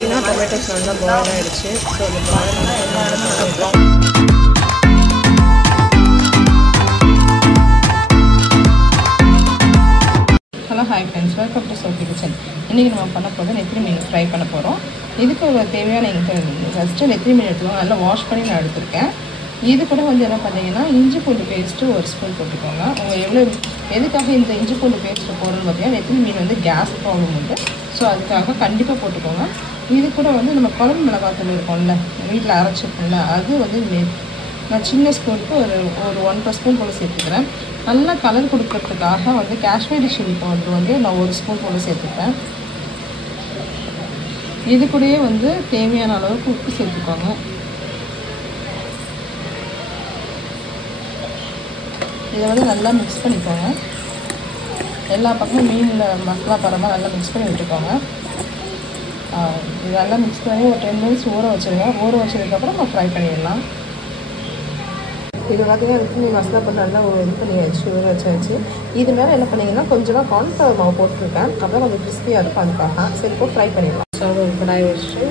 Tomatoes நல்லா boil ஆயிடுச்சு. So the boil எல்லா இடமும் சேர்க்கலாம். Hello, hi friends. Welcome to Sophie Kitchen. இன்னைக்கு நம்ம பண்ண போறது நெத்திலி மீன் ஃப்ரை பண்ண போறோம். இதுக்கு ஒரு தேவையான இன்கிரிடியன்ட் ஃபர்ஸ்ட் நெத்திலி மீன் எடுத்துக்கோங்க. நல்லா வாஷ் பண்ணி நான் எடுத்துர்க்கேன். இது கூட வந்து என்ன பண்ணீங்கன்னா இஞ்சி பூண்டு பேஸ்ட் ஒரு ஸ்பூன் போட்டுக்கோங்க. உங்க எதுக்காக இந்த இஞ்சி பூண்டு பேஸ்ட் போடணும்னு பார்த்தீங்கன்னா நெத்திலி மீன் வந்து கேஸ் ப்ராப்ளம் உண்டு. ஸோ அதுக்காக கண்டிப்பாக போட்டுக்கோங்க. இது கூட வந்து நம்ம குழம்பு மிளகாத்தூள் இருக்கும்ல வீட்டில் அரைச்சிருக்கோம்ல அது வந்து நான் சின்ன ஸ்பூனுக்கு ஒரு 1.5 ஸ்பூன் போல் சேர்த்துக்கிறேன். நல்லா கலர் கொடுக்கறதுக்காக வந்து காஷ்மீரி சில்லி பவுடர் வந்து நான் 1 ஸ்பூன் போல் சேர்த்துக்கிறேன். இது கூடயே வந்து தேவையான அளவுக்கு உப்பு சேர்த்துக்கோங்க. இதை வந்து நல்லா மிக்ஸ் பண்ணிக்கோங்க. எல்லா பக்கமும் மீனில் மசாலா பரமாக நல்லா மிக்ஸ் பண்ணி விட்டுக்கோங்க. இது நல்லா மிக்ஸ் பண்ணி ஒரு 10 மினிட்ஸ் ஊற வச்சுருங்க. ஊற வச்சதுக்கப்புறம் நம்ம ஃப்ரை பண்ணிடலாம். இது பார்த்தீங்கன்னா மசாலா போட்டு நல்லா இது பண்ணியாச்சு, ஊற வச்சாச்சு. இது மேலே என்ன பண்ணிங்கன்னா கொஞ்சமாக கார்ன்ஃப்ளவர் மாவு போட்டுருக்கேன். அப்புறம் கொஞ்சம் கிறிஸ்பியாக இருக்கும் அதுக்காக. சரி இப்போ ஃப்ரை பண்ணிடலாம். ஷாடோ கடாய் வச்சுட்டு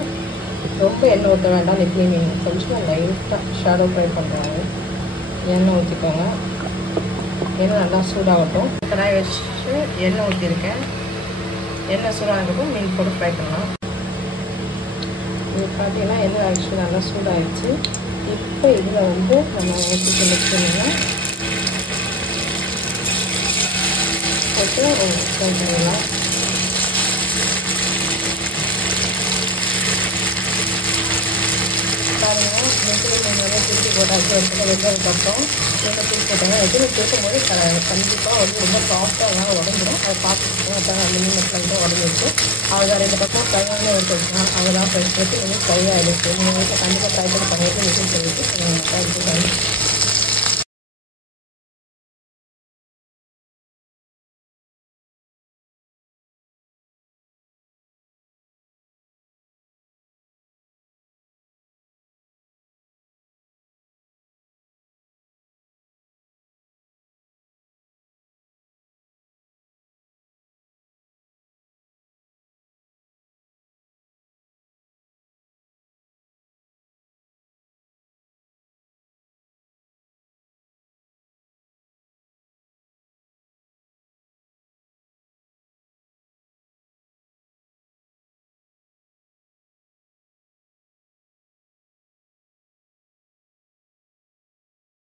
ரொம்ப எண்ணெய் ஊற்ற வேண்டாம். நெத்திலி மீன் கொஞ்சம் லைட்டாக ஷாடோ ஃப்ரை பண்ணுறாங்க. எண்ணெய் ஊற்றிக்கோங்க. எண்ணெய் நல்லா சூடாகட்டும். கடாய் வச்சுட்டு எண்ணெய் ஊற்றிருக்கேன். எண்ணெய் சூடானதுக்கும் மீன் போட்டு ஃப்ரை பண்ணலாம். இது பார்த்தீங்கன்னா எண்ணெய் ஆக்சுவலி நல்லா சூடாகிடுச்சு. இப்போ இதில் வந்து நம்ம ஊற்றி மிக்ஸ் பண்ணிடலாம். போட்டு ஃப்ரை பண்ணிடலாம். பாருங்கள் நெத்திலி மீன் வந்து திருப்பி போட்டாச்சு. வெட்டதுக்கப்புறம் திருப்பி போட்டாங்க. நெத்திலி சேர்க்கும்போது கண்டிப்பாக வந்து ரொம்ப சாஃப்டாக அதனால் உடஞ்சிடும். அதை பார்த்துக்கிட்டோம். அதான் அந்த மீன் மட்டும் உடஞ்சிருக்கு. அதுதான் 2 பக்கம் ஃப்ரையான எடுத்து வச்சுக்கலாம். அதெல்லாம் ஃப்ரை பண்ணி இன்னும் ஃப்ரை ஆகிடுச்சு. நீங்கள் வீட்டில் கண்டிப்பாக ட்ரை பண்ணி பண்ணிட்டு வீட்டில் சொல்லிட்டு